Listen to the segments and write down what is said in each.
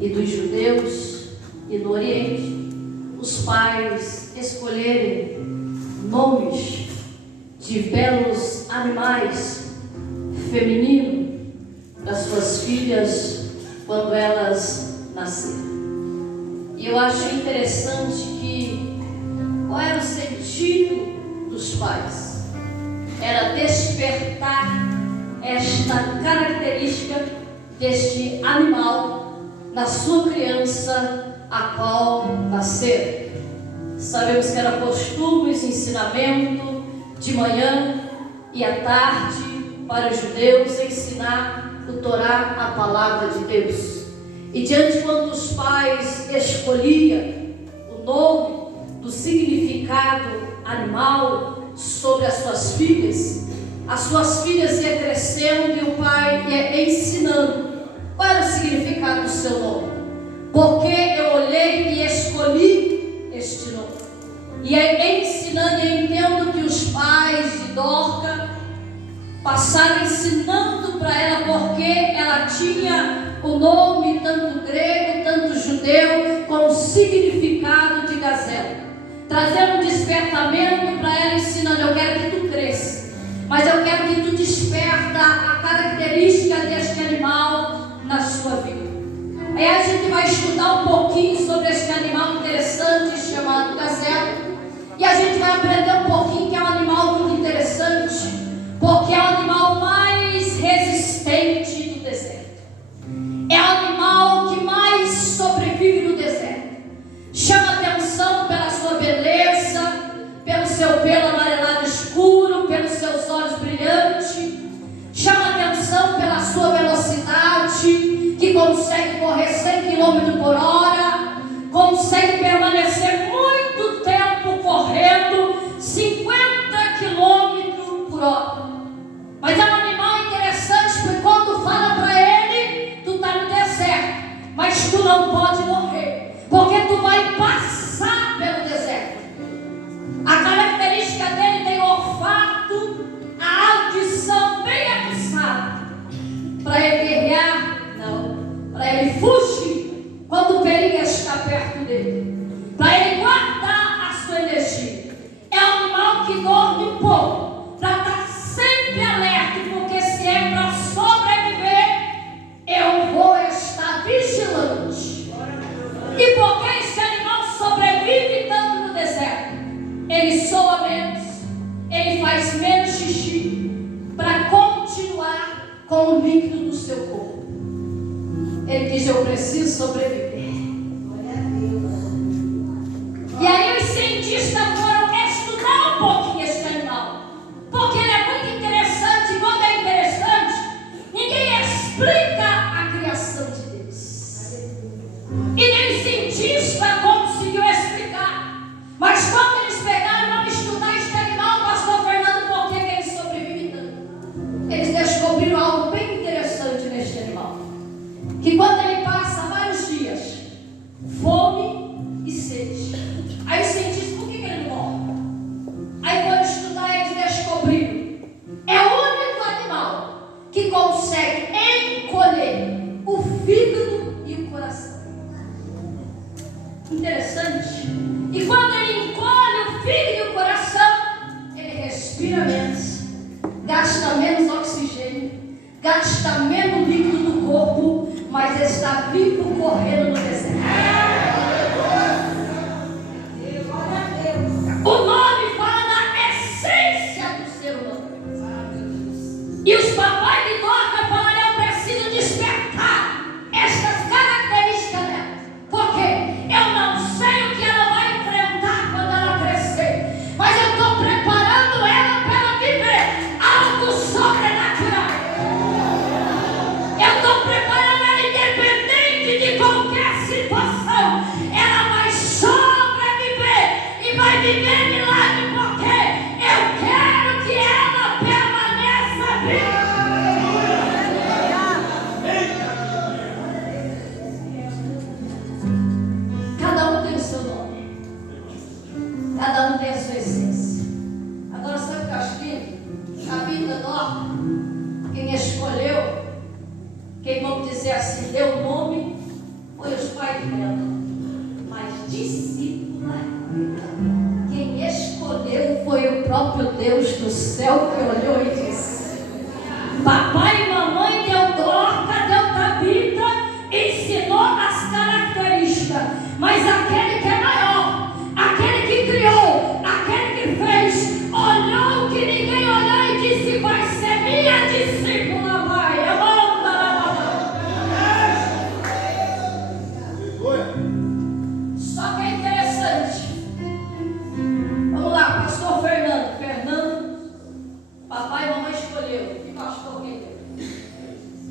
e dos judeus e do Oriente, os pais escolherem nomes de belos animais femininos das suas filhas quando elas nasceram. E eu acho interessante que qual era o sentido dos pais? Era despertar esta característica deste animal na sua criança a qual nascer. Sabemos que era costumes, ensinamento de manhã e à tarde para os judeus ensinar o Torá, a palavra de Deus. E diante quando os pais escolhiam o nome do significado animal sobre as suas filhas iam crescendo e o pai ia ensinando qual era o significado do seu nome. Porque eu olhei e escolhi este nome. E aí ensinando, eu entendo que os pais de Dorca passaram ensinando para ela, porque ela tinha o nome tanto grego, tanto judeu, com o significado de gazela, trazendo um despertamento para ela, ensinando: eu quero que tu cresça, mas eu quero que tu desperta a característica deste animal na sua vida. Aí a gente vai estudar um pouquinho sobre este animal interessante chamado gazela, e a gente vai aprender um pouquinho que é um animal muito interessante, porque é o animal mais resistente do deserto. É o animal que mais sobrevive no deserto. Chama atenção pela sua beleza, pelo seu pelo amarelado escuro, pelos seus olhos brilhantes. Chama atenção pela sua velocidade, que consegue correr 100 km por hora, consegue permanecer muito tempo correndo 50 km por hora. Mas é um animal interessante, porque quando fala para ele: tu está no deserto, mas tu não pode morrer, porque tu vai passar pelo deserto. A característica dele tem o olfato, a audição bem aguçada. Para ele guerrear? Não. Para ele fugir quando o perigo está perto dele. Para ele guardar a sua energia. É um animal que dorme pouco, para estar sempre alerta, porque se é para sobreviver, eu vou estar vigilante. E porque esse animal sobrevive tanto no deserto, ele soa menos, ele faz menos xixi, para continuar com o líquido do seu corpo. Ele diz: eu preciso sobreviver. E aí os cientistas foram estudar um pouquinho esse animal, porque ele é muito interessante. E quando é interessante, ninguém explica a criação de Deus, e nem cientista conseguiu explicar. Mas quando eles pegaram e vamos estudar este animal, pastor Fernando, por que ele sobrevive tanto? Eles descobriram algo bem interessante neste animal, que quando ele passa vários dias, fome e sede, aí os cientistas: por que ele não morre? Aí quando estudar, eles descobriram: é o único animal que consegue encolher o fígado e o coração. Interessante. E quando ele encolhe o fígado e o coração, ele respira menos, gasta menos oxigênio, gasta menos líquido do corpo, mas está vivo correndo no deserto. O nome fala da essência do ser humano. E os papais de Dorca falaram: eu preciso despertar estas características dela, porque eu não sei o que ela vai enfrentar quando ela crescer, mas eu estou preparando ela para ela viver algo sobrenatural. próprio Deus do céu que olhou e disse: papai e mamãe deu Dorca, deu Tabita, ensinou as características, mas aquele que é maior, aquele que criou, aquele que fez, olhou o que ninguém olhou e disse: vai ser minha discípula, vai. Só que é interessante. Vamos lá, pastor Fernando, papai e mamãe escolheu. Que pastor quem deu?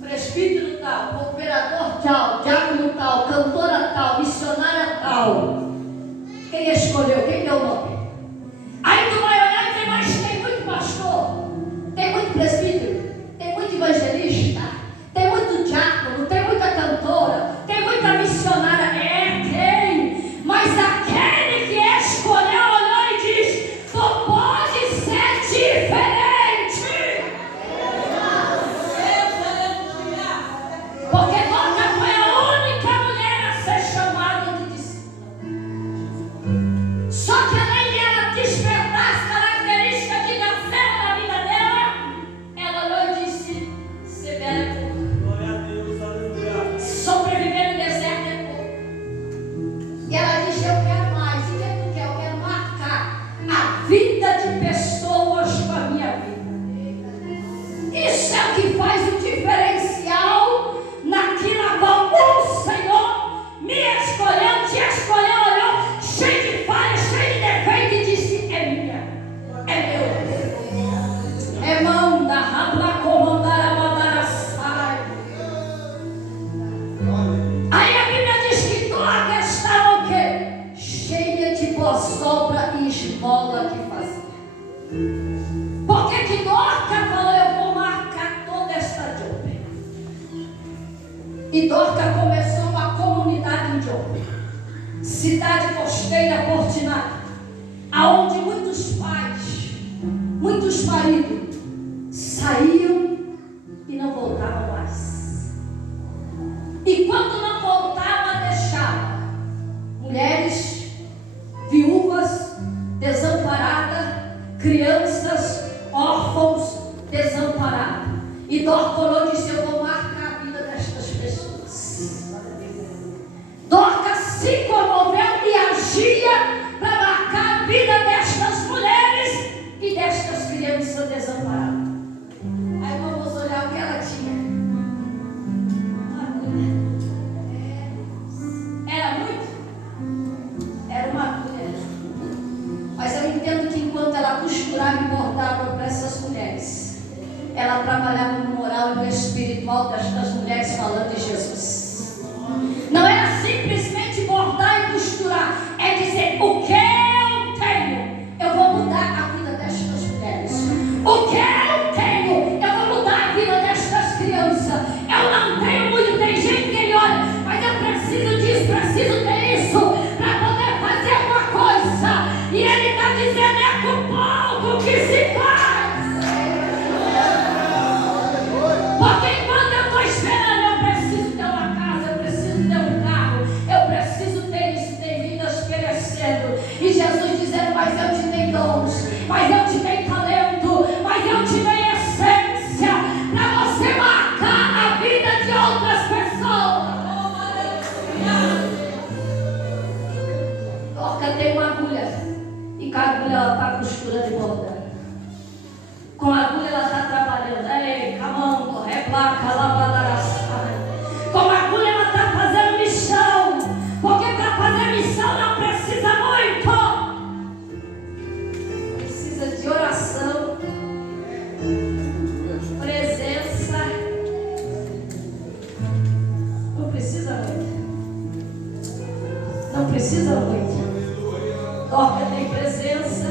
Presbítero tal, cooperador tal, diácono tal, cantora tal, missionária tal. Quem escolheu? Quem deu o nome? Aí tu vai olhar e dizer: mas tem muito pastor, tem muito presbítero, tem muito evangelista, tem muito diácono, tem muita cantora, tem muita missionária. Tem, mas aquele que escolheu olhou e diz: tu pode ser diferente. Porque Dorca foi a única mulher a ser chamada de discípula. Só que além de ela despertar as características de Gazela na vida dela, ela olhou e disse: ser bela é pouco. Glória a Deus, aleluia. Sobreviver no deserto é pouco. E ela disse: eu quero mais. E o que tu quer? Eu quero marcar a vida de pessoas com a minha vida. Isso é o que faz o diferencial naquilo a qual o Senhor me escolheu, te escolheu, olhou, cheio de falhas, cheio de defeito, e disse: é minha, é meu. É mão da rabla comandar a mandar sai. Aí a Bíblia diz que Dorca estava o quê? Cheia de boa sobra e esmola que fazia. Por que que Dorca falou: eu vou marcar toda esta Jope? E Dorca começou uma comunidade em Jope, cidade costeira Portinari, aonde muitos pais, muitos maridos saíam e não voltavam mais. E quando não voltava, deixava mulheres, viúvas, desamparadas, crianças, órfãos, desamparados. E Dorca olhou e disse: eu vou marcar a vida destas pessoas. Dorca se comoveu e agia para marcar a vida destas mulheres e destas crianças desamparadas. Aí vamos olhar o que ela tinha. Era muito? Era uma agulha. Mas eu entendo que enquanto ela costurava e bordava para essas mulheres, ela trabalhava no moral e no espiritual destas mulheres, falando de Jesus. Não era simplesmente bordar e costurar, é dizer: o que eu tenho, eu vou mudar a vida destas mulheres. O que eu tenho, eu vou mudar a vida destas crianças. Eu não tenho muito, tem gente que ele olha, mas eu preciso disso, preciso ter isso, para poder fazer uma coisa. E ele está dizendo: é com pouco que se faz. Porque enquanto eu estou esperando, eu preciso ter uma casa, eu preciso ter um carro, eu preciso ter isso, tem vidas perecendo. E Jesus dizendo: mas eu te dei dons, mas eu te dei talento, mas eu te dei essência, para você marcar a vida de outras pessoas. Dorca tem uma agulha, e com a agulha ela está costurando e bordando. Com a agulha ela está trabalhando. Ei, camanco, replaca, lavadaraçai. Com a agulha ela está fazendo missão. Porque para fazer missão não precisa muito. Precisa de oração, presença. Não precisa muito. Não precisa muito. Dorca tem presença,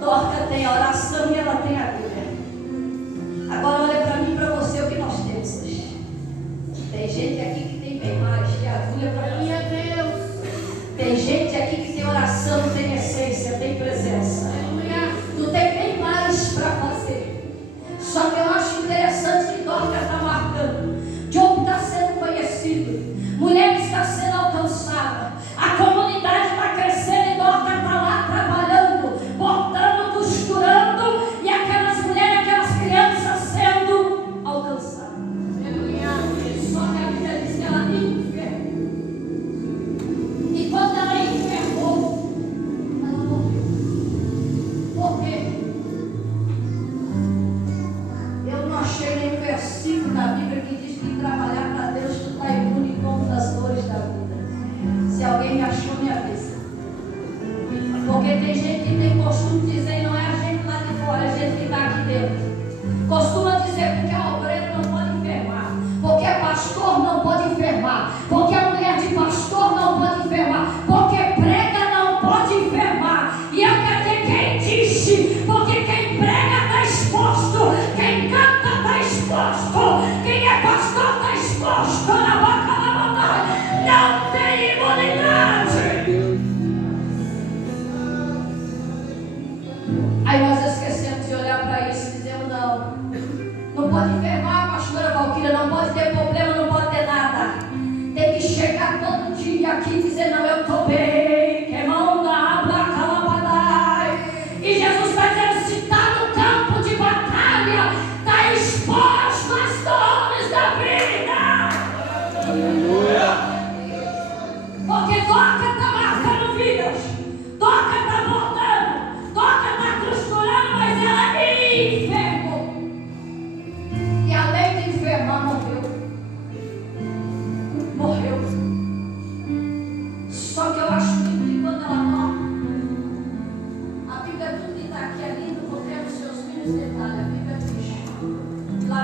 Dorca tem a oração e ela tem a agulha. Agora olha para mim e para você o que nós temos hoje. Tem gente aqui que tem bem mais que a agulha para mim é Deus. Tem gente aqui que tem oração, tem essência, tem presença. Tu tem bem mais para fazer. Só que eu acho interessante que Dorca está marcando. Jope está sendo conhecido, mulher está sendo alcançada, a comunidade está crescendo e Dorca está lá trabalhando, bordando, costurando. Aleluia.